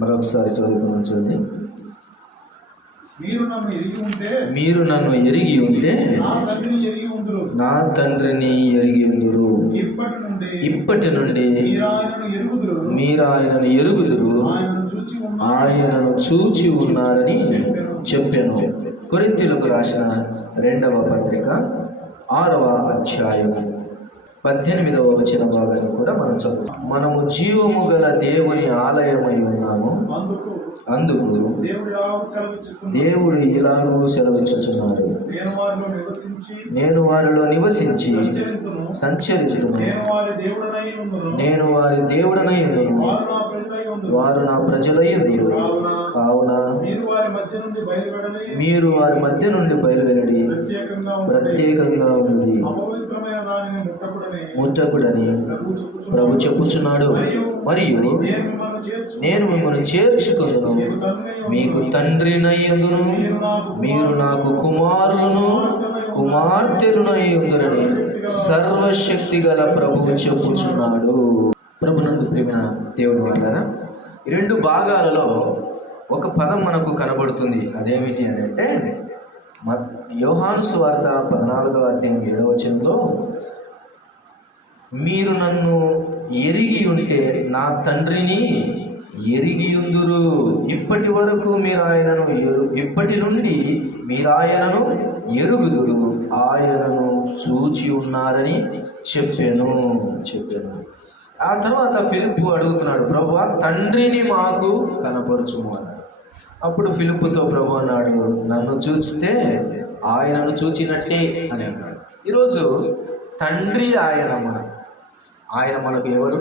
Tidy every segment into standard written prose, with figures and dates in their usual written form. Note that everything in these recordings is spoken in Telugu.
మరొకసారి చదువుకుని. మీరు నన్ను ఎరిగి ఉంటే నా తండ్రిని ఎరిగి ఉందురు. ఇప్పటి నుండి మీరు ఆయనను ఎరుగుదురు, ఆయనను చూచి ఉన్నారని చెప్పాను. కొరింథీయులకు రాసిన 2వ పత్రిక 6వ అధ్యాయం 18వ వచన భాగాన్ని కూడా మనం చదువుతాం. మనము జీవము గల దేవుని ఆలయమై ఉన్నాము, అందుకు దేవుడు ఇలాగూ సెలవిచ్చుచున్నాడు, నేను వారిలో నివసించి సంచరితును, నేను వారి దేవుడనై ఉందును, వారు నా ప్రజలై ఉందురు. కావున మీరు వారి మధ్య నుండి బయలువెళ్ళి ప్రత్యేకంగా ఉండి ముట్టకుడని ప్రభు చెప్పుచున్నాడు. మరియు నేను మిమ్మల్ని చేర్చుకొందును, మీకు తండ్రినై ఉందును, మీరు నాకు కుమారులను కుమార్తెలునై ఉందురని సర్వశక్తి గల ప్రభువు చెప్పుచున్నాడు. ప్రభునందు ప్రియమైన దేవుని వాళ్ళారా, ఈ 2 భాగాలలో ఒక పదం మనకు కనబడుతుంది. అదేమిటి అని అంటే, యోహాను సువార్త 14వ అధ్యాయం 7వ వచనంలో మీరు నన్ను ఎరిగి ఉంటే నా తండ్రిని ఎరిగి ఉందురు, ఇప్పటి వరకు మీరు ఆయనను ఇప్పటి నుండి మీరు ఆయనను ఎరుగుదురు, ఆయనను చూచి ఉన్నారని చెప్పాను. ఆ తర్వాత ఫిలిప్పు అడుగుతున్నాడు, ప్రభువా తండ్రిని మాకు కనపరచుము అన్నాడు. అప్పుడు ఫిలిప్పుతో ప్రభు అన్నాడు, నన్ను చూస్తే ఆయనను చూచినట్టే అని అన్నాడు. ఈరోజు తండ్రి ఆయన మనకు ఎవరు?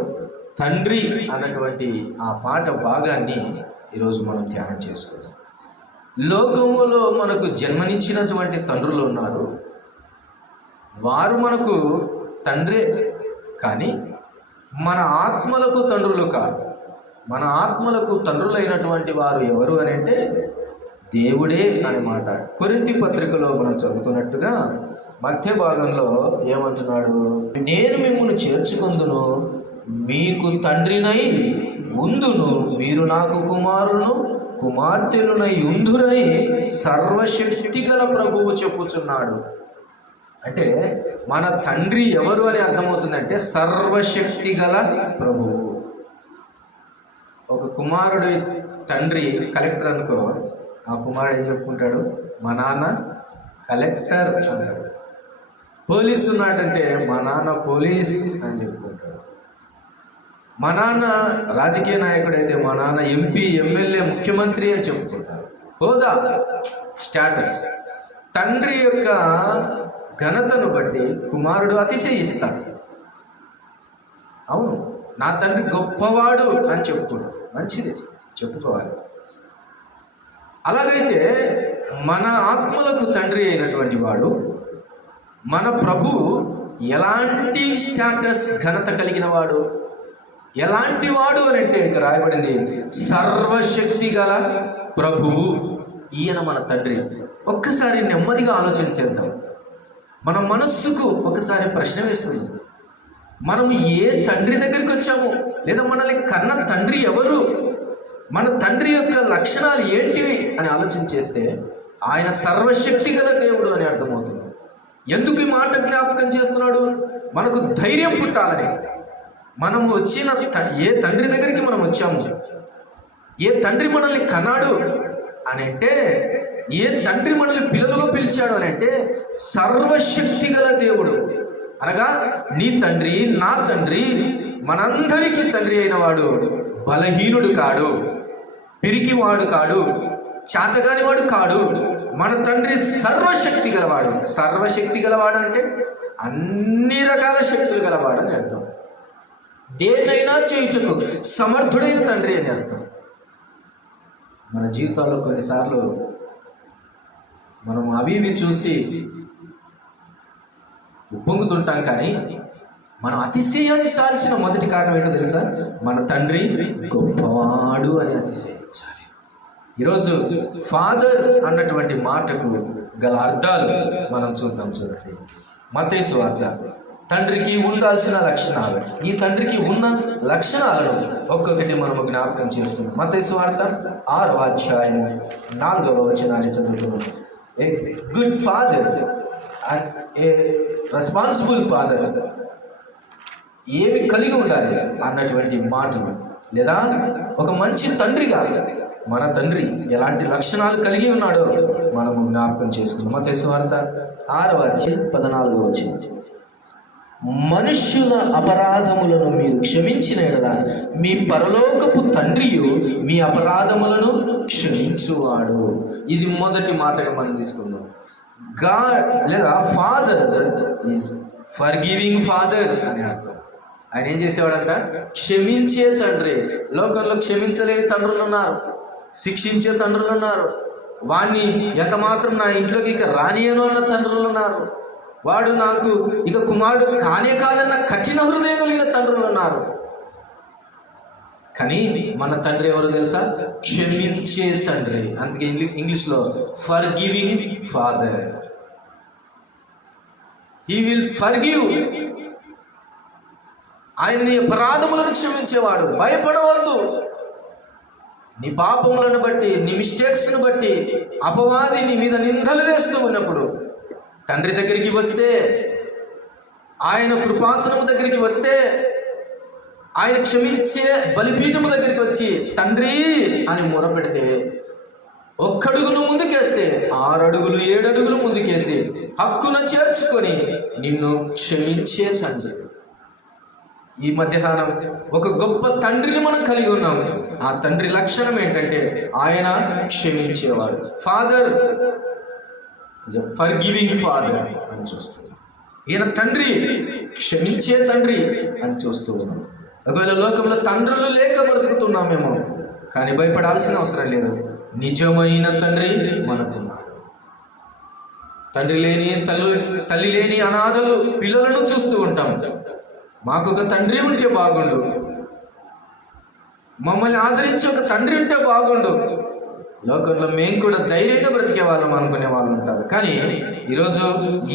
తండ్రి అన్నటువంటి ఆ పాట భాగాన్ని ఈరోజు మనం ధ్యానం చేసుకుందాం. లోకములో మనకు జన్మనిచ్చినటువంటి తండ్రులు ఉన్నారు, వారు మనకు తండ్రే, కానీ మన ఆత్మలకు తండ్రులు కాదు. మన ఆత్మలకు తండ్రులైనటువంటి వారు ఎవరు అని అంటే దేవుడే అన్నమాట. కొరింథీ పత్రికలో మనం చదువుకున్నట్టుగా మధ్య భాగంలో ఏమంటున్నాడు, నేను మిమ్మల్ని చేర్చుకొందును, మీకు తండ్రినై ఉందును, మీరు నాకు కుమారులను కుమార్తెలునై ఉందురని సర్వశక్తి గల ప్రభువు చెప్పుచున్నాడు. అంటే మన తండ్రి ఎవరు అని అర్థమవుతుందంటే సర్వశక్తి గల ప్రభువు. ఒక కుమారుడి తండ్రి కలెక్టర్ అనుకో, ఆ కుమారుడు ఏం చెప్పుకుంటాడు? మా నాన్న కలెక్టర్ అన్నాడు. పోలీసు ఉన్నాడంటే మా నాన్న పోలీస్ అని చెప్పుకుంటాడు. మా నాన్న రాజకీయ నాయకుడు అయితే మా నాన్న ఎంపీ, ఎమ్మెల్యే, ముఖ్యమంత్రి అని చెప్పుకుంటారు. హోదా, స్టేటస్. తండ్రి యొక్క ఘనతను బట్టి కుమారుడు అతిశయిస్తాడు. అవును, నా తండ్రి గొప్పవాడు అని చెప్పుకోడు, మంచిది, చెప్పుకోవాలి. అలాగైతే మన ఆత్మలకు తండ్రి అయినటువంటి వాడు మన ప్రభువు ఎలాంటి స్టేటస్, ఘనత కలిగిన వాడు, ఎలాంటి వాడు అని అంటే ఇక రాయబడింది సర్వశక్తి గల ప్రభువు. ఈయన మన తండ్రి. ఒక్కసారి నెమ్మదిగా ఆలోచన చేద్దాం. మన మనస్సుకు ఒకసారి ప్రశ్న వేస్తుంది, మనము ఏ తండ్రి దగ్గరికి వచ్చాము, లేదా మనల్ని కన్న తండ్రి ఎవరు, మన తండ్రి యొక్క లక్షణాలు ఏంటివి అని ఆలోచన చేస్తే ఆయన సర్వశక్తి గల దేవుడు అని అర్థమవుతుంది. ఎందుకు ఈ మాట జ్ఞాపకం చేస్తున్నాడు? మనకు ధైర్యం పుట్టాలని. మనము వచ్చిన ఏ తండ్రి దగ్గరికి మనం వచ్చాము, ఏ తండ్రి మనల్ని కన్నాడు అని అంటే, ఏ తండ్రి మనల్ని పిల్లలుగా పిలిచాడు అని అంటే సర్వశక్తి గల దేవుడు. అనగా నీ తండ్రి, నా తండ్రి, మనందరికీ తండ్రి అయిన వాడు బలహీనుడు కాడు, పిరికివాడు కాడు, చేతగానివాడు కాడు. మన తండ్రి సర్వశక్తి గలవాడు. సర్వశక్తి గలవాడు అంటే అన్ని రకాల శక్తులు గలవాడు అని అర్థం. దేన్నైనా చేయుటకు సమర్థుడైన తండ్రి అని అర్థం. మన జీవితాల్లో కొన్నిసార్లు మనం అవి చూసి ఉప్పొంగుతుంటాం, కానీ మనం అతిశయించాల్సిన మొదటి కారణం ఏంటో తెలుసా? మన తండ్రి గొప్పవాడు అని అతిశయించాలి. ఈరోజు ఫాదర్ అన్నటువంటి మాటకు గల అర్థాలు మనం చూద్దాం. చూడండి, మత్తయి సువార్త తండ్రికి ఉండాల్సిన లక్షణాలు, ఈ తండ్రికి ఉన్న లక్షణాలను ఒక్కొక్కటి మనము జ్ఞాపకం చేసుకున్నాం. మత్తయి సువార్త 6వ అధ్యాయం 4వ వచనాన్ని చదువుతున్నాం. ఏ good father and a responsible father ఏమి కలిగి ఉండాలి అన్నటువంటి మాటలు, లేదా ఒక మంచి తండ్రిగా మన తండ్రి ఎలాంటి లక్షణాలు కలిగి ఉన్నాడో మనము జ్ఞాపకం చేసుకున్నాం. మత్తయి సువార్త 6వ అధ్యాయం 14వ వచనం. మనుష్యుల అపరాధములను మీరు క్షమించిన యెడల మీ పరలోకపు తండ్రియు మీ అపరాధములను క్షమించువాడు. ఇది మొదటి మాటగా మనం తీసుకుందాం. గాడ్ లేదా ఫాదర్ ఈజ్ ఫర్గివింగ్ ఫాదర్ అని అర్థం. ఆయన ఏం చేసేవాడంట? క్షమించే తండ్రి. లోకంలో క్షమించలేని తండ్రులు ఉన్నారు, శిక్షించే తండ్రులు ఉన్నారు, వాణ్ణి ఎంత మాత్రం నా ఇంట్లోకి ఇక రానియను అన్న తండ్రులు ఉన్నారు, వాడు నాకు ఇక కుమారుడు కానే కాదన్న కఠిన హృదయం కలిగిన తండ్రులు ఉన్నారు. కానీ మన తండ్రి ఎవరు తెలుసా? క్షమించే తండ్రి. అందుకే ఇంగ్లీష్లో forgiving father. He will forgive. ఆయన నీ అపరాధములను క్షమించేవాడు. భయపడవద్దు. నీ పాపములను బట్టి, నీ మిస్టేక్స్ను బట్టి అపవాది నీ మీద నిందలు వేస్తూ ఉన్నప్పుడు తండ్రి దగ్గరికి వస్తే, ఆయన కృపాసనము దగ్గరికి వస్తే, ఆయన క్షమించే బలిపీఠము దగ్గరికి వచ్చి తండ్రి అని మొరపెడితే, ఒక్కడుగును ముందుకేస్తే 6 అడుగులు 7 అడుగులు ముందుకేసి హక్కున చేర్చుకొని నిన్ను క్షమించే తండ్రి. ఈ మధ్యాహ్నం ఒక గొప్ప తండ్రిని మనం కలిగి ఉన్నాం. ఆ తండ్రి లక్షణం ఏంటంటే ఆయన క్షమించేవాడు. Father is a forgiving father అని చూస్తున్నాం. ఈయన తండ్రి, క్షమించే తండ్రి అని చూస్తూ ఉన్నాం. ఒకవేళ లోకంలో తండ్రులు లేక బ్రతుకుతున్నామేమో, కానీ భయపడాల్సిన అవసరం లేదు. నిజమైన తండ్రి మనకున్నాడు. తండ్రి లేని, తల్లి లేని అనాథలు పిల్లలను చూస్తూ ఉంటాం. మాకు ఒక తండ్రి ఉంటే బాగుండు, మమ్మల్ని ఆదరించి ఒక తండ్రి ఉంటే బాగుండు. లోకంలో మేము కూడా ధైర్యంగా బ్రతికే వాళ్ళం అనుకునే వాళ్ళు ఉంటారు. కానీ ఈరోజు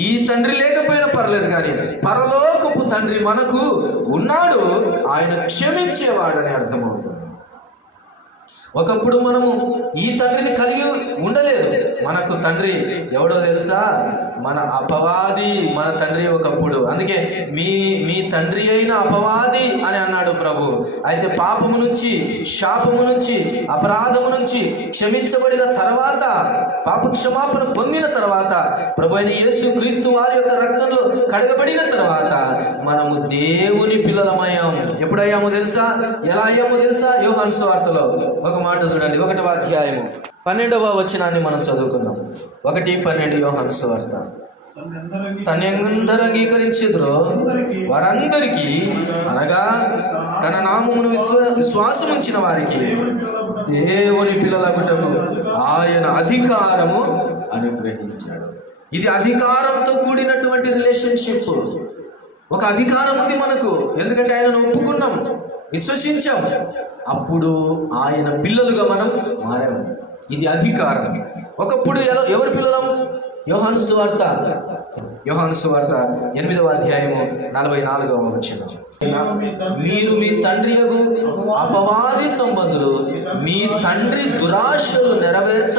ఈ తండ్రి లేకపోయినా పర్లేదు, కానీ పరలోకపు తండ్రి మనకు ఉన్నాడు. ఆయన క్షమించేవాడని అర్థమవుతుంది. ఒకప్పుడు మనము ఈ తండ్రిని కలిగి ఉండలేదు. మనకు తండ్రి ఎవడో తెలుసా? మన అపవాది మన తండ్రి ఒకప్పుడు. అందుకే మీ తండ్రి అయిన అపవాది అని అన్నాడు ప్రభు. అయితే పాపము నుంచి, శాపము నుంచి, అపరాధము నుంచి క్షమించబడిన తర్వాత, పాప క్షమాపణ పొందిన తర్వాత, ప్రభు అయిన యేసు క్రీస్తు వారి యొక్క రక్తంలో కడగబడిన తర్వాత మనము దేవుని పిల్లలమయ్యాం. ఎప్పుడయ్యామో తెలుసా? ఎలా అయ్యామో తెలుసా? యోహాను సువార్తలో ఒక మాట చూడండి, 1వ అధ్యాయము 12వ వచనాన్ని మనం చదువుకుందాం. 1:12 యోహాను సువార్త. తనెందరు అంగీకరించెదరో వారందరికీ, అనగా తన నామమును విశ్వాసం ఉంచిన వారికి దేవుని పిల్లలగుటకు ఆయన అధికారము అనుగ్రహించాడు. ఇది అధికారంతో కూడినటువంటి రిలేషన్షిప్. ఒక అధికారం ఉంది మనకు, ఎందుకంటే ఆయనను ఒప్పుకున్నాం, విశ్వసించాం, అప్పుడు ఆయన పిల్లలుగా మనం మారాము. ఇది అధికారం. ఒకప్పుడు ఎవరి పిల్లలం? యోహాను సువార్త 8వ అధ్యాయము 44వ వచనం. మీరు మీ తండ్రి యగు అపవాది సంబంధులు మీ తండ్రి దురాశలు నెరవేర్చ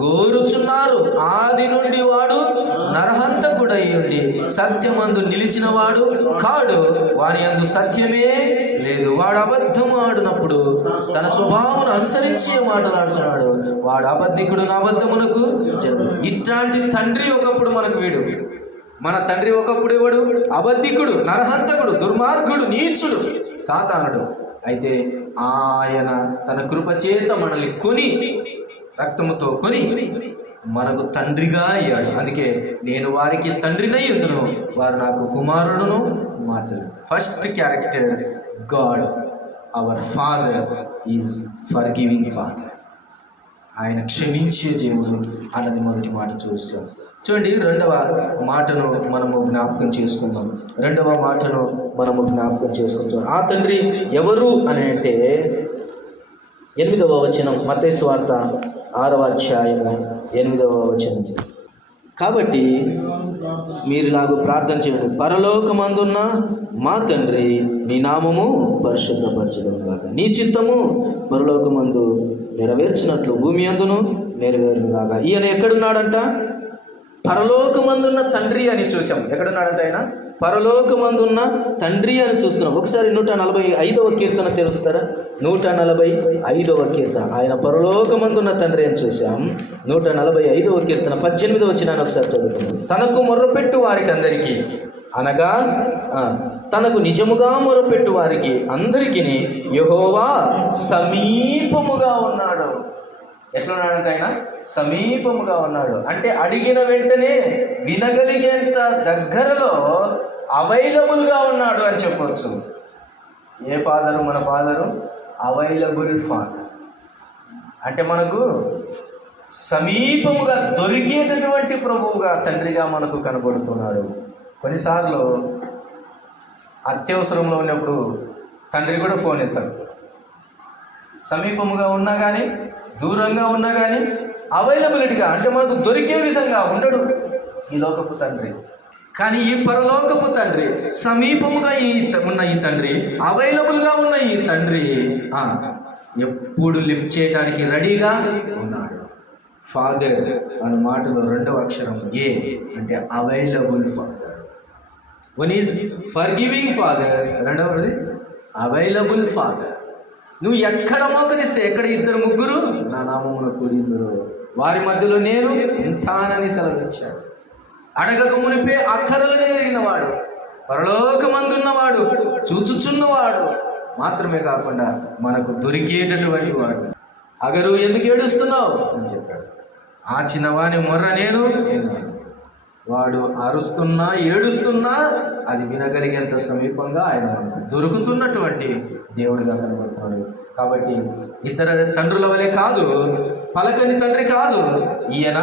గోరుచున్నారు. ఆది నుండి వాడు నరహంతకుడై ఉండి సత్యమందు నిలిచిన వాడు కాడు, వాని యందు సత్యమే లేదు. వాడు అబద్ధము ఆడినప్పుడు తన స్వభావమును అనుసరించి మాట్లాడుతున్నాడు. వాడు అబద్ధికుడు, అబద్ధమునకు జన్మ. ఇట్లాంటి తండ్రి ఒకప్పుడు మనకు వీడు. మన తండ్రి ఒకప్పుడు ఎవడు? అబద్ధికుడు, నరహంతకుడు, దుర్మార్గుడు, నీచుడు, సాతానుడు. అయితే ఆయన తన కృపచేత మనల్ని కొని, రక్తముతో కొని మనకు తండ్రిగా అయ్యాడు. అందుకే నేను వారికి తండ్రినై ఉందును, వారు నాకు కుమారుడును కుమార్తెలు. First character God our father is forgiving father. ఆయన క్షమించే దేవుడు అన్నది మొదటి మాట చూసాం. చూడండి, 2వ మాటను మనము జ్ఞాపకం చేసుకుందాం. 2వ మాటను మనము జ్ఞాపకం చేసుకుంటాం. ఆ తండ్రి ఎవరు అని అంటే 8వ వచనం, మత్తయి సువార్త 6వ అధ్యాయము 8వ వచనం. కాబట్టి మీరులాగు ప్రార్థన చేయండి. పరలోకమందున్న మా తండ్రి, నీ నామము పరిశుద్ధపరచడం కాక, నీ చిత్తము పరలోకమందు నెరవేర్చినట్లు భూమి అందును నెరవేరుగాక. ఈయన ఎక్కడున్నాడంట? పరలోకమందున్న తండ్రి అని చూసాం. ఎక్కడున్నాడంట ఆయన? పరలోకమందున్న తండ్రి అని చూస్తున్నాం. ఒకసారి 145వ కీర్తన తెలుస్తారా? 145వ కీర్తన. ఆయన పరలోకమందున్న తండ్రి అని చూసాం. 145వ కీర్తన 18వ వచనాన్ని ఒకసారి చదువుతున్నాం. తనకు మొర్రపెట్టు వారికి అందరికీ, అనగా తనకు నిజముగా మొరపెట్టు వారికి అందరికీ యెహోవా సమీపముగా ఉన్నాడు. ఎట్లున్నాడంటే ఆయన సమీపముగా ఉన్నాడు. అంటే అడిగిన వెంటనే వినగలిగేంత దగ్గరలో అవైలబుల్గా ఉన్నాడు అని చెప్పవచ్చు. ఏ ఫాదరు? మన ఫాదరు అవైలబుల్ ఫాదర్. అంటే మనకు సమీపముగా దొరికేటటువంటి ప్రభువుగా, తండ్రిగా మనకు కనబడుతున్నాడు. కొన్నిసార్లు అత్యవసరంలో ఉన్నప్పుడు తండ్రి కూడా ఫోన్ ఎత్తాడు. సమీపముగా ఉన్నా కానీ, దూరంగా ఉన్నా కానీ అవైలబిలిటీగా, అంటే మనకు దొరికే విధంగా ఉండడు ఈ లోకపు తండ్రి. కానీ ఈ పరలోకపు తండ్రి, సమీపముగా ఉన్న ఈ తండ్రి, అవైలబుల్గా ఉన్న ఈ తండ్రి ఎప్పుడు లిఫ్ట్ చేయడానికి రెడీగా ఉన్నాడు. ఫాదర్ అనే మాటలో రెండవ అక్షరం ఏ, అంటే available father. One is forgiving father, రెండవది అవైలబుల్ ఫాదర్. నువ్వు ఎక్కడ మోకరిస్తే, ఎక్కడ 2-3 నా నామమున కూడిందురు వారి మధ్యలో నేను ఉంటానని సెలవిచ్చాడు. అడగక మునిపే అక్కరలను ఎరిగినవాడు, పరలోకమందున్నవాడు, చూచుచున్నవాడు మాత్రమే కాకుండా మనకు దొరికేటటువంటి వాడు. అగరు ఎందుకు ఏడుస్తున్నావు అని చెప్పాడు. ఆ చిన్నవాని మొర్ర నేను వాడు అరుస్తున్నా ఏడుస్తున్నా అది వినగలిగేంత సమీపంగా ఆయన మనకు దొరుకుతున్నటువంటి దేవుడిగా కనబడుతున్నాడు. కాబట్టి ఇతర తండ్రుల వలె కాదు, పలకని తండ్రి కాదు, ఈయన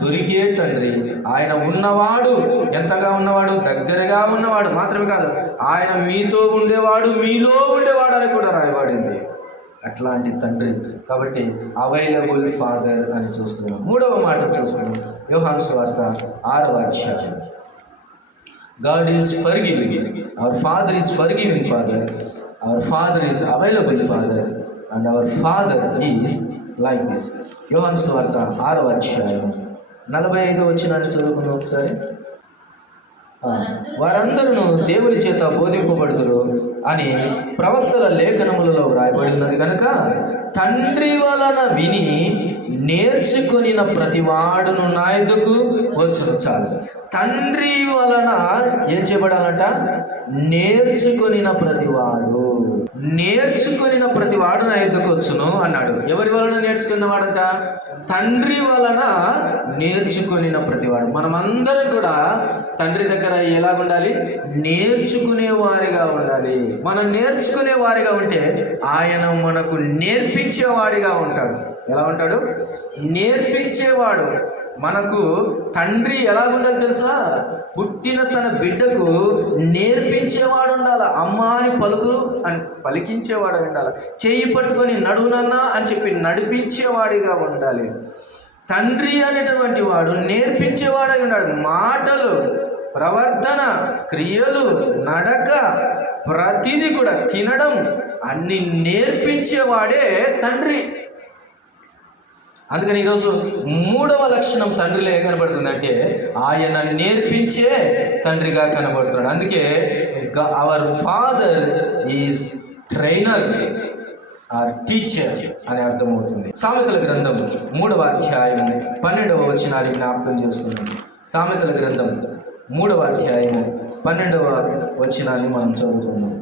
దొరికే తండ్రి. ఆయన ఉన్నవాడు, ఎంతగా ఉన్నవాడు? దగ్గరగా ఉన్నవాడు మాత్రమే కాదు, ఆయన మీతో ఉండేవాడు, మీలో ఉండేవాడు అని కూడా రాయబడింది. అట్లాంటి తండ్రి. కాబట్టి అవైలబుల్ ఫాదర్ అని చూస్తున్నాం. 3వ మాట చూస్తున్నాం, యోహాను సువార్త 6వ అధ్యాయం. God is forgiving. Our Father is forgiving Father. Our Father is available Father. And our Father is like this. యోహాను సువార్త 6వ అధ్యాయం 45వ వచనాన్ని చదువుకుందాం ఒకసారి. వారందరూ దేవుని చేత బోధింపబడుదురు అని ప్రవక్తల లేఖనములలో వ్రాయబడినది కనుక, తండ్రి వలన విని నేర్చుకొనిన ప్రతివాడును నా యొద్దకు వచ్చును. చాలు. తండ్రి వలన ఏం చేయబడాలంట? నేర్చుకొనిన ప్రతివాడు, నేర్చుకొనిన ప్రతివాడు నా యొద్దకు వచ్చును అన్నాడు. ఎవరి వలన నేర్చుకున్నవాడంట? తండ్రి వలన నేర్చుకొనిన ప్రతివాడు. మనమందరం కూడా తండ్రి దగ్గర ఎలాగుండాలి? నేర్చుకునే వారిగా ఉండాలి. మనం నేర్చుకునే వారిగా ఉంటే ఆయన మనకు నేర్పించేవాడిగా ఉంటాడు. ఎలా ఉంటాడు? నేర్పించేవాడు. మనకు తండ్రి ఎలాగుండాలి తెలుసా? పుట్టిన తన బిడ్డకు నేర్పించేవాడు ఉండాలి. అమ్మ అని పలికించేవాడు ఉండాలి. చేయి పట్టుకొని నడువునన్నా అని చెప్పి నడిపించేవాడిగా ఉండాలి. తండ్రి అనేటటువంటి వాడు నేర్పించేవాడై ఉన్నాడు. మాటలు, ప్రవర్తన, క్రియలు, నడక, ప్రతిదీ కూడా, తినడం అన్ని నేర్పించేవాడే తండ్రి. అందుకని ఈరోజు 3వ లక్షణం తండ్రిలో ఏం కనబడుతుందంటే ఆయన నేర్పించే తండ్రిగా కనబడుతున్నాడు. అందుకే our father is trainer or teacher అని అర్థమవుతుంది. సామెతల గ్రంథం 3వ అధ్యాయం 12వ వచనాన్ని జ్ఞాపకం చేసుకున్నాం. సామెతల గ్రంథం 3వ అధ్యాయం 12వ వచనాన్ని మనం చదువుకున్నాం.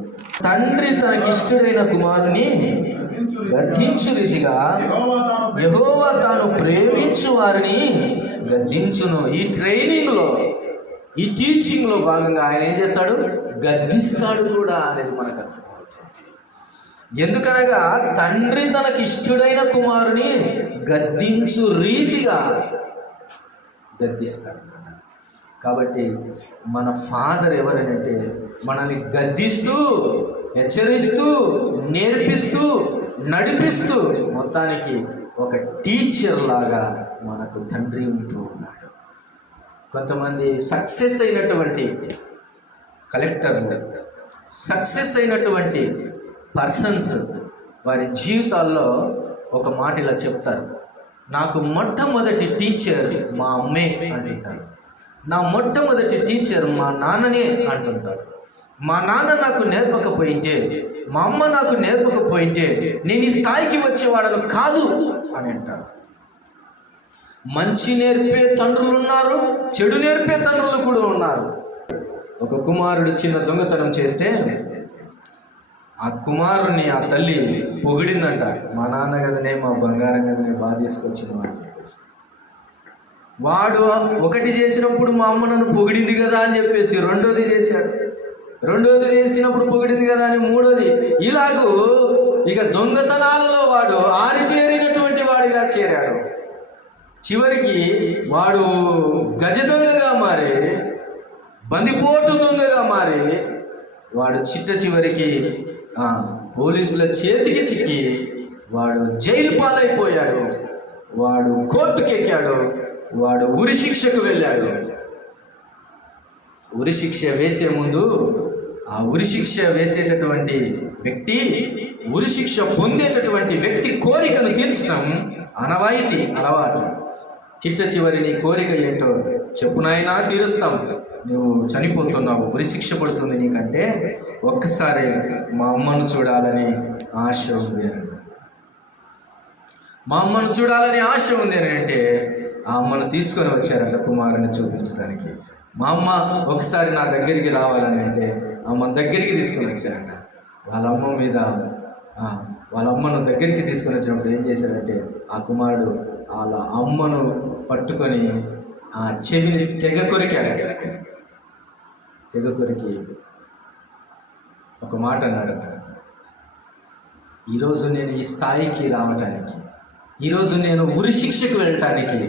తండ్రి తనకిష్టుడైన కుమారుని గద్దించు రీతిగా యెహోవా తాను ప్రేమించు వారిని గద్దించును. ఈ ట్రైనింగ్లో, ఈ టీచింగ్లో భాగంగా ఆయన ఏం చేస్తాడు? గద్దిస్తాడు కూడా అనేది మనకు అర్థమవుతుంది. ఎందుకనగా తండ్రి తనకిష్టుడైన కుమారుని గద్దించు రీతిగా గద్దిస్తాడు. కాబట్టి మన ఫాదర్ ఎవరనంటే మనల్ని గద్దిస్తూ, హెచ్చరిస్తూ, నేర్పిస్తూ, నడిపిస్తూ, మొత్తానికి ఒక టీచర్ లాగా మనకు తండ్రి ఉంటూ ఉన్నాడు. కొంతమంది సక్సెస్ అయినటువంటి కలెక్టర్లు, సక్సెస్ అయినటువంటి పర్సన్స్ వారి జీవితాల్లో ఒక మాట ఇలా చెప్తారు, నాకు మొట్టమొదటి టీచర్ మా అమ్మే అంటుంటారు, నా మొట్టమొదటి టీచర్ మా నాన్ననే అంటుంటారు. మా నాన్న నాకు నేర్పకపోయింటే, మా అమ్మ నాకు నేర్పకపోయింటే నేను ఈ స్థాయికి వచ్చేవాడను కాదు అని అంటారు. మంచి నేర్పే తండ్రులు ఉన్నారు, చెడు నేర్పే తండ్రులు కూడా ఉన్నారు. ఒక కుమారుడు చిన్న దొంగతనం చేస్తే ఆ కుమారుని ఆ తల్లి పొగిడిందంట, మా నాన్న కదనే, మా బంగారం కదనే, బాగా తీసుకొచ్చిన వాడు. వాడు ఒకటి చేసినప్పుడు మా అమ్మ నన్ను పొగిడింది కదా అని చెప్పేసి రెండోది చేశాడు, రెండోది చేసినప్పుడు పొగిడింది కదా అని మూడోది, ఇలాగూ ఇక దొంగతనాలలో వాడు ఆరితేరినటువంటి వాడిగా చేరాడు. చివరికి వాడు గజ దొంగగా మారి, బందిపోటు దొంగగా మారి, వాడు చివరికి పోలీసుల చేతికి చిక్కి వాడు జైలు పాలైపోయాడు. వాడు కోర్టుకి ఎక్కాడు, వాడు ఉరి శిక్షకు వెళ్ళాడు. ఉరి శిక్ష వేసే ముందు ఆ ఉరి శిక్ష వేసేటటువంటి వ్యక్తి, ఉరి శిక్ష పొందేటటువంటి వ్యక్తి కోరికను తీర్చడం అనవాయితీ, అలవాటు. చివరి నీ కోరిక ఏంటో చెప్పు నాయనా, తీరుస్తాం. నువ్వు చనిపోతున్నావు, ఉరి శిక్ష పడుతుంది నీకంటే, ఒక్కసారి మా అమ్మను చూడాలని ఆశ ఉంది అని, మా అమ్మను చూడాలని ఆశ ఉంది అని అంటే ఆ అమ్మను తీసుకొని వచ్చారంట కుమారుని చూపించడానికి. మా అమ్మ ఒకసారి నా దగ్గరికి రావాలని అంటే అమ్మ దగ్గరికి తీసుకొని వచ్చారంట. వాళ్ళ అమ్మను దగ్గరికి తీసుకొని వచ్చినప్పుడు ఏం చేశారంటే ఆ కుమారుడు వాళ్ళ అమ్మను పట్టుకొని ఆ చెవిని తెగ కొరికాడట. తెగ కొరికి ఒక మాట అన్నాడట, ఈరోజు నేను ఈ స్థాయికి రావటానికి, ఈరోజు నేను ఉరి శిక్షకు వెళ్ళటానికి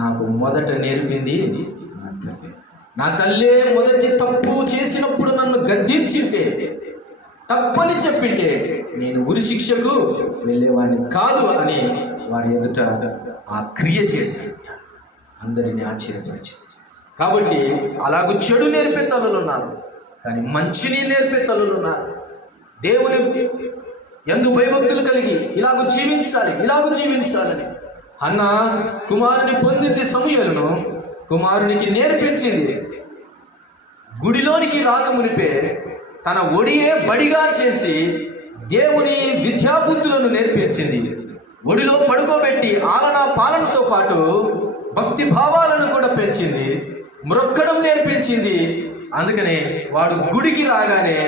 నాకు మొదట నేర్పింది నా తల్లే. మొదటి తప్పు చేసినప్పుడు నన్ను గద్దించింటే, తప్పని చెప్పింటే నేను ఉరి శిక్షకు వెళ్ళేవాడిని కాదు అని వారి ఎదుట ఆ క్రియ చేశాడట. అందరినీ ఆశ్చర్యపరిచింది. కాబట్టి అలాగూ చెడు నేర్పే తల్లులు ఉన్నారు, కానీ మంచిని నేర్పే తల్లులు ఉన్నారు. దేవుని యందు భయభక్తులు కలిగి ఇలాగూ జీవించాలని అన్న కుమారుని పొందింది సమూయేలును, కుమారునికి నేర్పించింది. గుడిలోనికి రాకమునిపే తన ఒడియే బడిగా చేసి దేవుని విద్యాబుద్ధులను నేర్పించింది. ఒడిలో పడుకోబెట్టి ఆలనా పాలనతో పాటు భక్తి భావాలను కూడా పెంచింది, మ్రొక్కడం నేర్పించింది. అందుకనే వాడు గుడికి రాగానే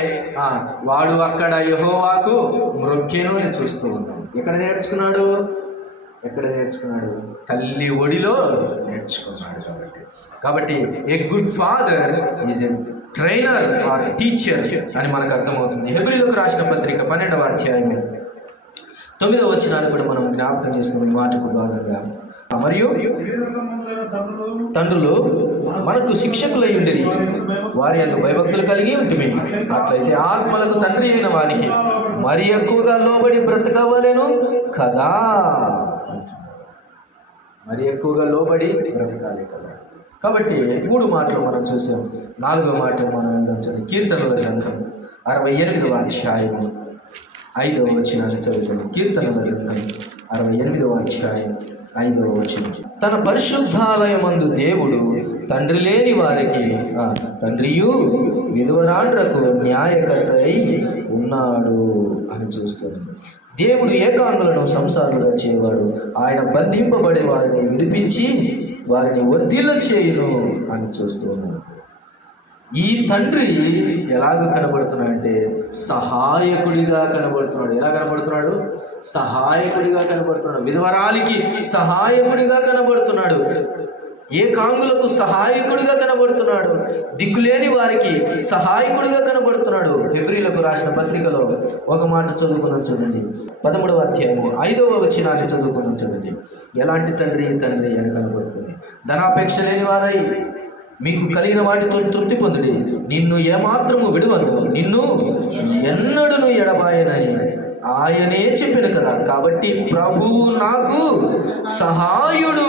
వాడు అక్కడ యెహోవాకు మ్రొక్కెను అని చూస్తూ ఉన్నాడు. ఎక్కడ నేర్చుకున్నాడు? తల్లి ఒడిలో నేర్చుకున్నాడు. కాబట్టి a good father is a trainer or teacher అని మనకు అర్థమవుతుంది. హెబ్రీయులకు రాసిన పత్రిక 12వ అధ్యాయం 9వ వచనాన్ని కూడా మనం జ్ఞాపకం చేసుకునే మాటకు భాగంగా, మరియు తండ్రులు మనకు శిక్షకులై ఉండిరి, వారి యందు భయభక్తులు కలిగి ఉంటుంది. అట్లయితే ఆత్మలకు తండ్రి అయిన వానికి మరి ఎక్కువగా లోబడి బ్రతకవలెను కదా. మరి ఎక్కువగా లోబడి బ్రతకాలి కదా. కాబట్టి 3 మాటలు మనం చూసాం. 4వ మాట మనం వెళ్దాం. కీర్తనల గ్రంథం 68వ అధ్యాయం 5వ వచనాన్ని చదువుతుంది. కీర్తనల గ్రంథం 68వ అధ్యాయం 5వ వచనం, తన పరిశుద్ధాలయమందు దేవుడు తండ్రి లేని వారికి తండ్రియు విధవరాండ్రకు న్యాయకర్త అయి ఉన్నాడు అని చూస్తుంది. దేవుడు ఏకాంగులను సంసారులుగా చేయవాడు, ఆయన బంధింపబడే వారిని విడిపించి వారిని వర్ధిల్ల చేయును అని చూస్తూ ఉన్నాడు. ఈ తండ్రి ఎలాగ కనబడుతున్నాడంటే సహాయకుడిగా కనబడుతున్నాడు. ఎలా కనబడుతున్నాడు? సహాయకుడిగా కనబడుతున్నాడు. విధవరాలికి సహాయకుడిగా కనబడుతున్నాడు, ఏకాంగులకు సహాయకుడిగా కనబడుతున్నాడు, దిక్కులేని వారికి సహాయకుడిగా కనబడుతున్నాడు. హెబ్రీయులకు రాసిన పత్రికలో ఒక మాట చదువుకున్నాం చూడండి, 13వ అధ్యాయం 5వ వచనాన్ని చదువుకున్నాం చూడండి. ఎలాంటి తండ్రి అని కనబడుతుంది. ధనాపేక్ష లేని వారై మీకు కలిగిన వాటితో తృప్తి పొందుడి, నిన్ను ఏమాత్రము విడువను, నిన్ను ఎన్నడను ఎడబాయనని ఆయనే చెప్పాను కదా, కాబట్టి ప్రభువు నాకు సహాయుడు,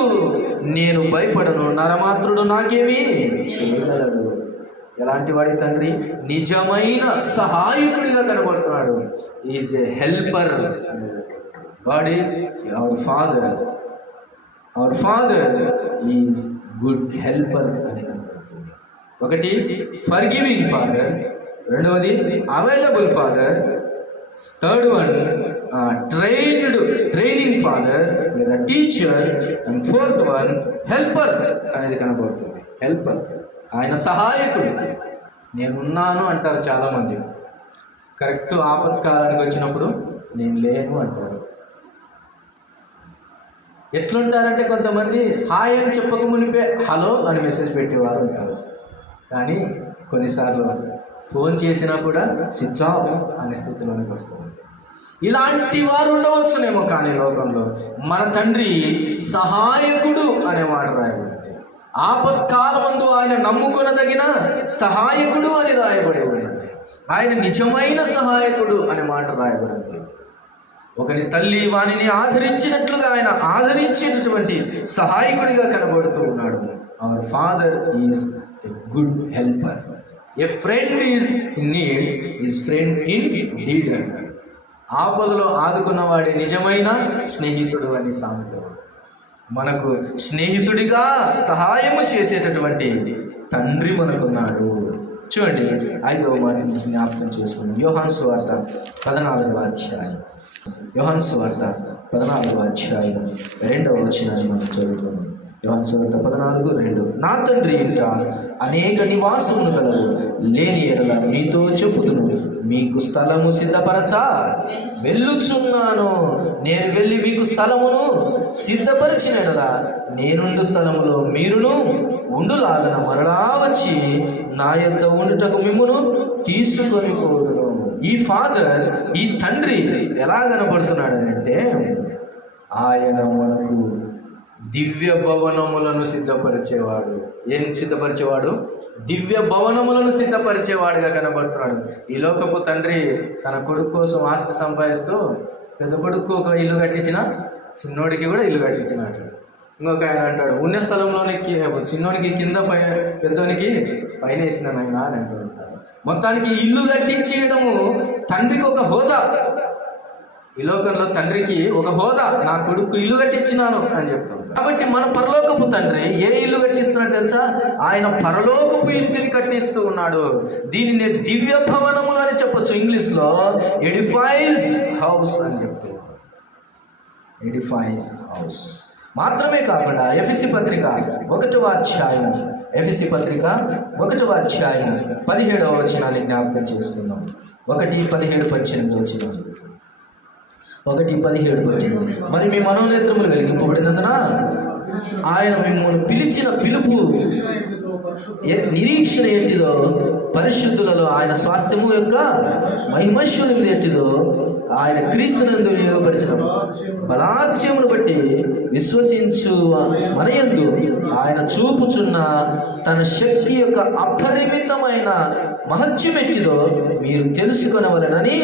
నేను భయపడను, నరమాత్రుడు నాకేమీ చేయగలడు. ఎలాంటి వాడి తండ్రి? నిజమైన సహాయకుడిగా కనబడుతున్నాడు. Is a helper. God is our father. Our father is good helper అని కనబడుతుంది. ఒకటి ఫర్గివింగ్ ఫాదర్, రెండవది available father, third one training father లేదా teacher, and fourth one helper అనేది కనబడుతుంది. హెల్పర్, ఆయన సహాయకుడు. నేనున్నాను అంటారు చాలామంది. కరెక్ట్ ఆపత్కాలానికి వచ్చినప్పుడు నేను లేను అంటారు. ఎట్లుంటారంటే కొంతమంది హాయ్ అని చెప్పక మునిపే హలో అని మెసేజ్ పెట్టేవారు ఉంటారు. కానీ కొన్నిసార్లు ఫోన్ చేసినా కూడా స్విచ్ ఆఫ్ అనే స్థితిలోనికి వస్తుంది. ఇలాంటి వారు ఉండవచ్చునేమో, కానీ లోకంలో మన తండ్రి సహాయకుడు అనేవాడు రాయబడింది. ఆపత్కాలమందు ఆయన నమ్ముకొనదగిన సహాయకుడు అని రాయబడి ఉన్నది. ఆయన నిజమైన సహాయకుడు అనే మాట రాయబడింది. ఒకరి తల్లి వానిని ఆదరించినట్లుగా ఆయన ఆదరించేటటువంటి సహాయకుడిగా కనబడుతూ ఉన్నాడు. Our father is a good helper. A friend is in need, is friend in deed అన్నాడు. ఆపదలో ఆదుకున్నవాడే నిజమైన స్నేహితుడు అని సామెత. మనకు స్నేహితుడిగా సహాయము చేసేటటువంటి తండ్రి మనకున్నాడు. చూడండి, 5వ మాట జ్ఞాపకం చేసుకుని యోహాను సువార్త 14వ అధ్యాయం. యోహాను సువార్త 14వ అధ్యాయం 2వ వచనాన్ని మనం చదువుతున్నాం. యోహాను సువార్త 14:2. నా తండ్రి ఇంట అనేక నివాసములు గలవు, లేని ఎడల మీతో చెప్పుదును, మీకు స్థలము సిద్ధపరచా వెళ్ళుచున్నాను. నేను వెళ్ళి మీకు స్థలమును సిద్ధపరిచిన ఎడల నేనుండు స్థలములో మీరును ఉండులాగన మరలా వచ్చి నా యొద్ద ఉండుటకు మిమ్మును తీసుకొని పోదును. ఈ ఫాదర్, ఈ తండ్రి ఎలా కనబడుతున్నాడనంటే ఆయన మనకు దివ్య భవనములను సిద్ధపరిచేవాడు. ఏం సిద్ధపరిచేవాడు? దివ్య భవనములను సిద్ధపరిచేవాడుగా కనబడుతున్నాడు. ఈ లోకపు తండ్రి తన కొడుకు కోసం ఆస్తి సంపాదిస్తూ పెద్ద కొడుకు ఒక ఇల్లు కట్టించిన, చిన్నోడికి కూడా ఇల్లు కట్టించినట్టు. ఇంకొక ఆయన అంటాడు, ఉన్న స్థలంలోనికి చిన్నోనికి కింద పైన, పెద్దోనికి పైన వేసినాను ఆయన అని అంటూ ఉంటాడు. మొత్తానికి ఇల్లు కట్టించేయడము తండ్రికి ఒక హోదా. ఈ లోకంలో తండ్రికి ఒక హోదా, నా కొడుకు ఇల్లు కట్టించినాను అని చెప్తాడు. కాబట్టి మన పరలోకపు తండ్రి ఏ ఇల్లు కట్టిస్తున్నాడు తెలుసా? ఆయన పరలోకపు ఇంటిని కట్టిస్తూ ఉన్నాడు. దీనిని దివ్య భవనములు అని చెప్పొచ్చు. ఇంగ్లీష్లో ఎడిఫైజ్ హౌస్ అని చెప్తూ, ఎడిఫైజ్ హౌస్. మాత్రమే కాకుండా ఎఫెసీ పత్రిక 1వ అధ్యాయం, ఎఫెసీ పత్రిక 1వ అధ్యాయం 17వ వచనాన్ని జ్ఞాపకం చేసుకుందాం. 1:17-18 వచనం. 1:17-18. మరి మీ మనోనేత్రములు వెలిగింపబడినందున ఆయన మిమ్మల్ని పిలిచిన పిలుపు నిరీక్షణ ఎట్టిదో, పరిశుద్ధులలో ఆయన స్వాస్థ్యము యొక్క మహిమశ్వరుడు ఎట్టిదో, ఆయన క్రీస్తునందు వినియోగపరిచిన బలాత్యమును బట్టి విశ్వసించు మనయందు ఆయన చూపుచున్న తన శక్తి యొక్క అపరిమితమైన మహత్యమెట్టిదో మీరు తెలుసుకొనవలెనని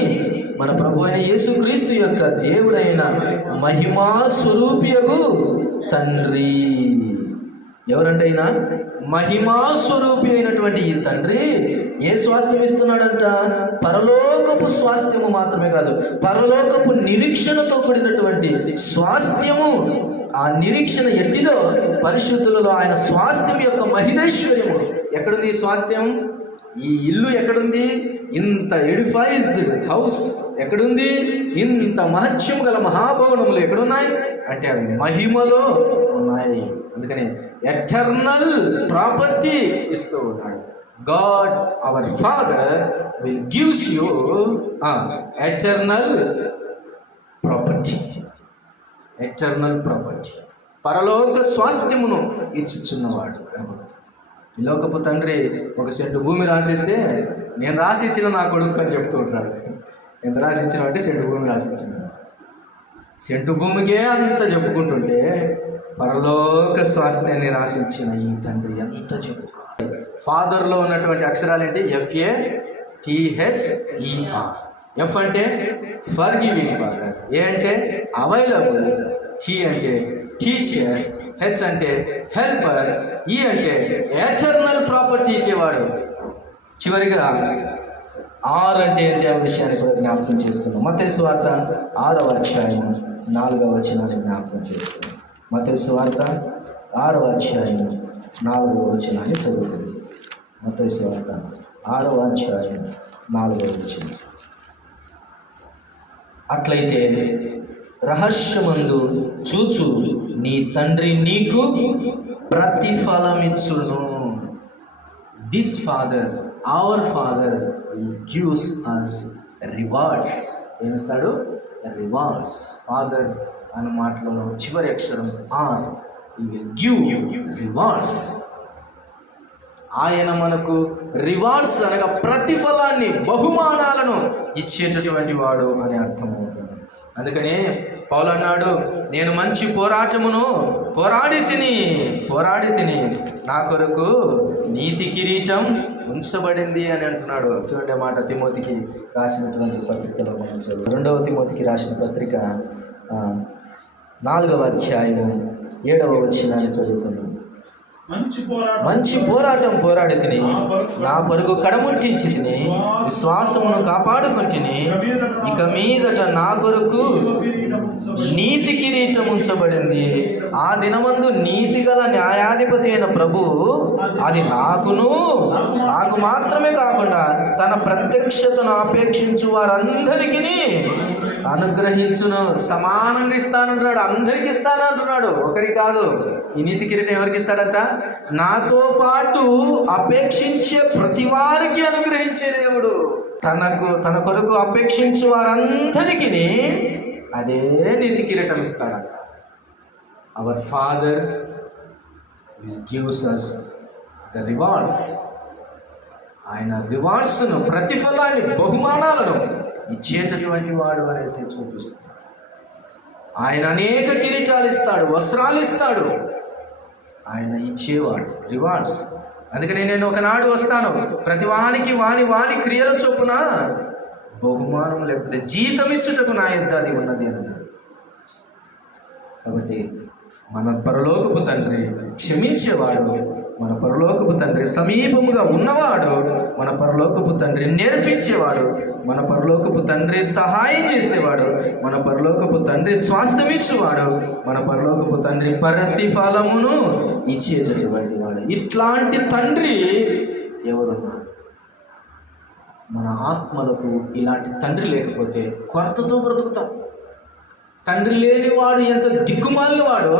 మన ప్రభు అయిన యేసుక్రీస్తు యొక్క దేవుడైన మహిమా స్వరూపియగు తండ్రి. ఎవరంటే అయినా మహిమా స్వరూపి అయినటువంటి ఈ తండ్రి ఏ స్వాస్థ్యం ఇస్తున్నాడంట? పరలోకపు స్వాస్థ్యము మాత్రమే కాదు, పరలోకపు నిరీక్షణతో కూడినటువంటి స్వాస్థ్యము. ఆ నిరీక్షణ ఎట్టిదో, పరిశుద్ధులలో ఆయన స్వాస్థ్యం యొక్క మహిమైశ్వర్యము. ఎక్కడుంది ఈ స్వాస్థ్యం? ఈ ఇల్లు ఎక్కడుంది? ఇంత ఎడిఫైజ్డ్ హౌస్ ఎక్కడుంది? ఇంత మహత్యం గల మహాభవనములు ఎక్కడున్నాయి అంటే అవి మహిమలో ఉన్నాయి. అందుకని ఎటర్నల్ ప్రాపర్టీ ఇస్తూ ఉన్నాడు. God our father will gives you eternal property. Eternal property, పరలోక స్వాస్థ్యమును ఇచ్చుచున్నవాడు కనబడుతుంది. ఈ లోకపు తండ్రి ఒక సెంటు భూమి రాసిస్తే నేను రాసిచ్చిన నా కొడుకు అని చెప్తూ ఉంటాడు. ఎంత రాసిచ్చిన అంటే సెంటు భూమి రాసిచ్చిన. సెంటు భూమికే అంత చెప్పుకుంటుంటే పరలోక స్వాస్థ్యాన్ని రాసిచ్చిన ఈ తండ్రి ఎంత చెప్పుకోవాలి. ఫాదర్లో ఉన్నటువంటి అక్షరాలు ఏంటి? FATHER. ఎఫ్ అంటే ఫర్గివింగ్ ఫాదర్, ఏ అంటే అవైలబుల్, టీ అంటే టీచర్, హెచ్ అంటే హెల్పర్, ఈ అంటే ఎటర్నల్ ప్రాపర్టీ ఇచ్చేవాడు. చివరిగా ఆర్ అంటే ఏంటి అనే విషయాన్ని కూడా జ్ఞాపకం చేసుకున్నాం. మత్తయి సువార్త 6వ అధ్యాయం 4వ వచనాన్ని జ్ఞాపకం చేసుకున్నాం. మత్తయి సువార్త 6వ అధ్యాయం 4వ వచనాన్ని చదువుకుంది. మత్తయి సువార్త 6వ అధ్యాయం 4వ వచనం. అట్లయితే రహస్యమందు చూచు నీ తండ్రి నీకు ప్రతిఫలమిచ్చును. This father, our father gives us rewards. ఏమిస్తాడు? రివార్డ్స్. ఫాదర్ అన్న మాటలో చివరి అక్షరం R. He will give rewards. ఆయన మనకు రివార్డ్స్ అనగా ప్రతిఫలాన్ని, బహుమానాలను ఇచ్చేటటువంటి వాడు అని అర్థమవుతుంది. అందుకనే పౌలు అన్నాడు, నేను మంచి పోరాటమును పోరాడి తిని నా కొరకు నీతి కిరీటం ఉంచబడింది అని అంటున్నాడు. చూడండి మాట తిమోతికి రాసినటువంటి పత్రికలో మనం చదువు. 2వ తిమోతికి రాసిన పత్రిక 4వ అధ్యాయం 7వ వచనాన్ని చదువుతున్నాం. మంచి పోరాటం పోరాడి తిని నా పరుగు కడముట్టించి తిని విశ్వాసమును కాపాడుకుంటుని ఇక మీదట నా కొరకు నీతి కిరీటం ఉంచబడింది. ఆ దినమందు నీతి గల న్యాయాధిపతి అయిన ప్రభు అది నాకు మాత్రమే కాకుండా తన ప్రత్యక్షతను అపేక్షించు వారందరికీ అనుగ్రహించును. సమానంగా ఇస్తానంటున్నాడు, అందరికి ఇస్తానంటున్నాడు, ఒకరికి కాదు. ఈ నీతి కిరీటం ఎవరికి ఇస్తాడట? నాతో పాటు అపేక్షించే ప్రతి వారికి అనుగ్రహించే దేవుడు. తన కొరకు అపేక్షించే వారందరికీ అదే నీతి కిరీటం ఇస్తాడట. Hour father gives us the rewards. ఆయన రివార్డ్స్ను, ప్రతిఫలాన్ని, బహుమానాలను ఇచ్చేటటువంటి వాడు అనేది చూపిస్తున్నాడు. ఆయన అనేక కిరీటాలు ఇస్తాడు, వస్త్రాలు ఇస్తాడు. ఆయన ఇచ్చేవాడు రివార్డ్స్. అందుకని నేను ఒకనాడు వస్తాను, ప్రతి వానికి వాని క్రియల చొప్పున బహుమానం లేకపోతే జీతం ఇచ్చుటకు నా యొద్ద అది ఉన్నది అన్నాడు. కాబట్టి మన పరలోకపు తండ్రి క్షమించేవాడు, మన పరలోకపు తండ్రి సమీపముగా ఉన్నవాడు, మన పరలోకపు తండ్రి నేర్పించేవాడు, మన పరలోకపు తండ్రి సహాయం చేసేవాడు, మన పరలోకపు తండ్రి స్వాస్థ్యం ఇచ్చేవాడు, మన పరలోకపు తండ్రి ప్రతిఫలమును ఇచ్చేటటువంటి వాడు. ఇట్లాంటి తండ్రి ఎవరున్నారు? మన ఆత్మలకు ఇలాంటి తండ్రి లేకపోతే కొరతతో బ్రతుకుతాం. తండ్రి లేనివాడు ఎంత దిక్కుమాలినవాడో,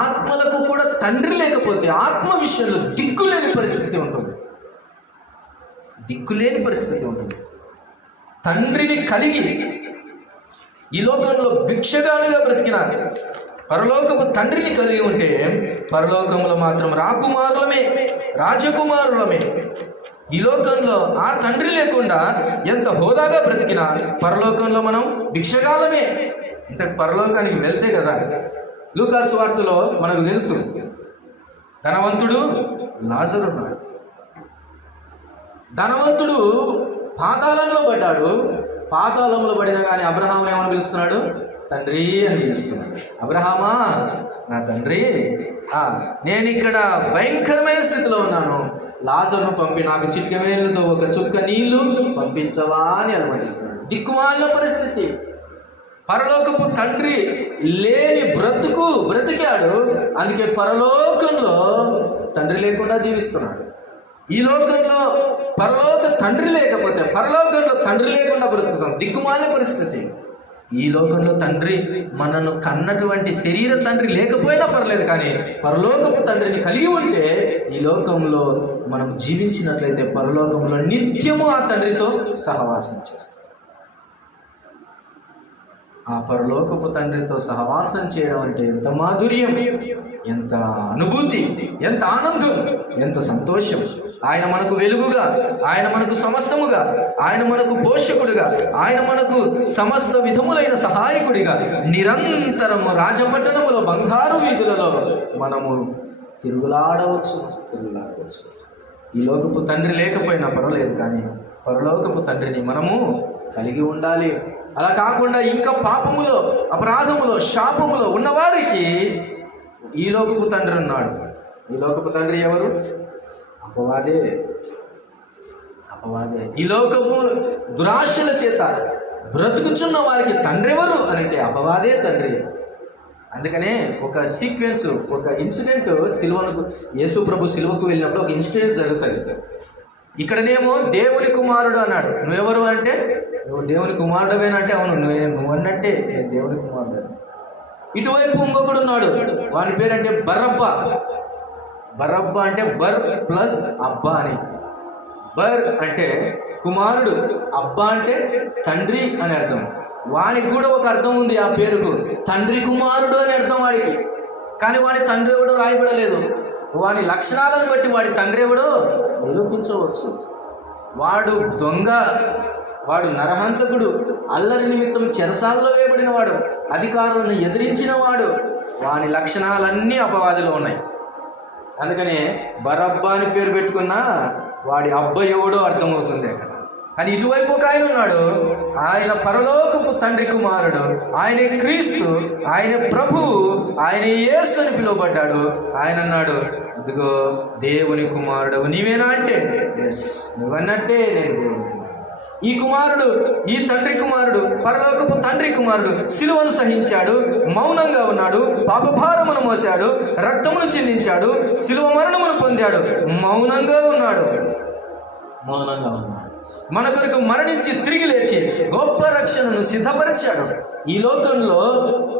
ఆత్మలకు కూడా తండ్రి లేకపోతే ఆత్మ విషయంలో దిక్కులేని పరిస్థితి ఉంటుంది. దిక్కులేని పరిస్థితి ఉంటుంది. తండ్రిని కలిగి ఈ లోకంలో భిక్షగాలుగా బ్రతికినారు. పరలోకపు తండ్రిని కలిగి ఉంటే పరలోకంలో మాత్రం రాకుమారులమే, రాజకుమారులమే. ఈ లోకంలో ఆ తండ్రి లేకుండా ఎంత హోదాగా బ్రతికినా పరలోకంలో మనం భిక్షగాలమే. ఇంత పరలోకానికి వెళ్తే కదా. లూకా సువార్తలో మనకు తెలుసు, ధనవంతుడు లాజరు ఉన్నాడు. ధనవంతుడు పాతాళంలో పడ్డాడు. పాతాళంలో పడినా కానీ అబ్రహామును ఏమని పిలుస్తున్నాడు? తండ్రి అని పిలుస్తున్నాడు. అబ్రహామా, నా తండ్రి, నేను ఇక్కడ భయంకరమైన స్థితిలో ఉన్నాను, లాజరును పంపి నాకు చిటిక వేళ్ళతో ఒక చుక్క నీళ్లు పంపించవా అని అనుమతిస్తున్నాడు. దిక్కుమాలిన పరిస్థితి. పరలోకపు తండ్రి లేని బ్రతికాడు. అందుకే పరలోకంలో తండ్రి లేకుండా జీవిస్తున్నాడు. ఈ లోకంలో పరలోక తండ్రి లేకపోతే పరలోకంలో తండ్రి లేకుండా బ్రతుకుతాం. దిక్కుమాలిన పరిస్థితి. ఈ లోకంలో తండ్రి మనను కన్నటువంటి శరీర తండ్రి లేకపోయినా పర్లేదు, కానీ పరలోకపు తండ్రిని కలిగి ఉంటే ఈ లోకంలో మనం జీవించినట్లయితే పరలోకంలో నిత్యము ఆ తండ్రితో సహవాసం చేస్తాం. ఆ పరలోకపు తండ్రితో సహవాసం చేయడం అంటే ఎంత మాధుర్యం, ఎంత అనుభూతి, ఎంత ఆనందం, ఎంత సంతోషం. ఆయన మనకు వెలుగుగా, ఆయన మనకు సమస్తముగా, ఆయన మనకు పోషకుడిగా, ఆయన మనకు సమస్త విధములైన సహాయకుడిగా నిరంతరము రాజపట్టణములో బంగారు వీధులలో మనము తిరుగులాడవచ్చు. ఈ లోకపు తండ్రి లేకపోయినా పర్వాలేదు, కానీ పరలోకపు తండ్రిని మనము కలిగి ఉండాలి. అలా కాకుండా ఇంకా పాపములో, అపరాధములో, శాపములో ఉన్నవారికి ఈ లోకపు తండ్రి ఉన్నాడు. ఈ లోకపు తండ్రి ఎవరు? అపవాదే. ఈ లోకపు దురాశల చేత బ్రతుకుచున్న వారికి తండ్రి ఎవరు అని అంటే అపవాదే తండ్రి. అందుకనే ఒక సీక్వెన్స్, ఒక ఇన్సిడెంట్ సిలువకు, యేసు ప్రభు సిలువకు వెళ్ళినప్పుడు ఒక ఇన్సిడెంట్ జరుగుతుంది. ఇక్కడనేమో దేవుని కుమారుడు అన్నాడు. నువ్వెవరు అంటే, నువ్వు దేవుని కుమారుడవేనంటే అవును నువ్వు అన్నట్టే నేను దేవుని కుమారుడు. ఇటువైపు ఇంకొకడు ఉన్నాడు, వాని పేరంటే బరబ్బా. బరబ్బా అంటే బర్ ప్లస్ అబ్బా అని. బర్ అంటే కుమారుడు, అబ్బా అంటే తండ్రి అని అర్థం. వానికి కూడా ఒక అర్థం ఉంది ఆ పేరుకు, తండ్రి కుమారుడు అని అర్థం వాడికి. కానీ వాడి తండ్రి ఎవడో రాయబడలేదు. వాడి లక్షణాలను బట్టి వాడి తండ్రి ఎవడో నిరూపించవచ్చు. వాడు దొంగ, వాడు నరహంతకుడు, అల్లరి నిమిత్తం చెరసాల్లో వేయబడిన వాడు, అధికారులను ఎదిరించిన వాడు. వాని లక్షణాలన్నీ అపవాదిలో ఉన్నాయి. అందుకనే బరబ్బా అని పేరు పెట్టుకున్నా వాడి అబ్బాయి ఎవడో అర్థమవుతుంది అక్కడ. కానీ ఇటువైపు ఒక ఆయన ఉన్నాడు, ఆయన పరలోకపు తండ్రి కుమారుడు, ఆయనే క్రీస్తు, ఆయన ప్రభువు, ఆయన యేసు అని పిలువబడ్డాడు. ఆయన అన్నాడు, ఇదిగో దేవుని కుమారుడు నీవేనా అంటే ఎస్ నువ్వన్నట్టే నేను దేవుని. ఈ కుమారుడు, ఈ తండ్రి కుమారుడు, పరలోకపు తండ్రి కుమారుడు సిలువను సహించాడు, మౌనంగా ఉన్నాడు, పాపభారమును మోసాడు, రక్తమును చిందించాడు, సిలువ మరణమును పొందాడు, మౌనంగా ఉన్నాడు. మన కొరకు మరణించి తిరిగి లేచి గొప్ప రక్షణను సిద్ధపరిచాడు. ఈ లోకంలో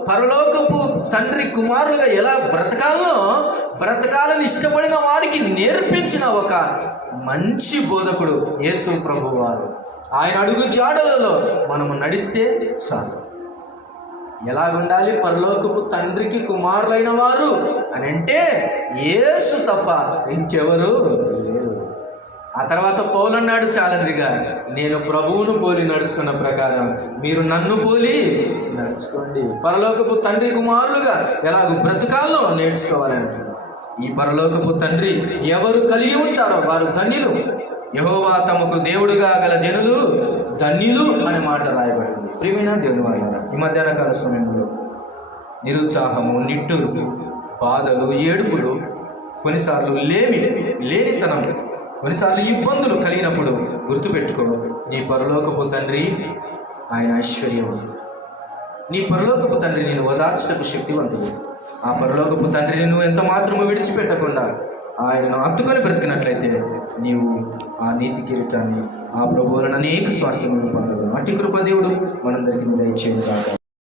పరలోకపు తండ్రి కుమారులుగా ఎలా బ్రతకాలని ఇష్టపడిన వారికి నేర్పించిన ఒక మంచి బోధకుడు యేసు ప్రభువారు. ఆయన అడుగు జాడలలో మనము నడిస్తే చాలు. ఎలాగుండాలి పరలోకపు తండ్రికి కుమారులైన వారు అని అంటే యేసు తప్ప ఇంకెవరు లేరు. ఆ తర్వాత పౌలు అన్నాడు ఛాలెంజ్గా, నేను ప్రభువును పోలి నడుచుకున్న ప్రకారం మీరు నన్ను పోలి నడుచుకోండి. పరలోకపు తండ్రి కుమారులుగా ఎలాగో బ్రతకాల్లో నేర్చుకోవాలంటే ఈ పరలోకపు తండ్రి ఎవరు కలిగి ఉంటారో వారు ధన్యులు. యెహోవా తమకు దేవుడుగా గల జనులు ధన్యులు అనే మాట రాయబడింది. ప్రియమైన దేవుని వారులారా, ఈ మధ్యాహ్న కాల సమయంలో నిరుత్సాహము, నిట్టులు, బాధలు, ఏడుపులు, కొన్నిసార్లు లేనితనం, కొన్నిసార్లు ఇబ్బందులు కలిగినప్పుడు గుర్తుపెట్టుకో, నీ పరలోకపు తండ్రి ఆయన ఐశ్వర్యవంతుడు. నీ పరలోకపు తండ్రి నేను ఓదార్చటకు శక్తివంతుడు. ఆ పరలోకపు తండ్రిని నువ్వు ఎంత మాత్రము విడిచిపెట్టకుండా ఆయనను హత్తుకొని బ్రతికినట్లయితే నీవు ఆ నీతి కిరీటాన్ని, ఆ ప్రభువులను అనేక స్వాస్థ్యములను పొందగలవు. అట్టి కృప దేవుడు మనందరికీ దయచేయుగాక.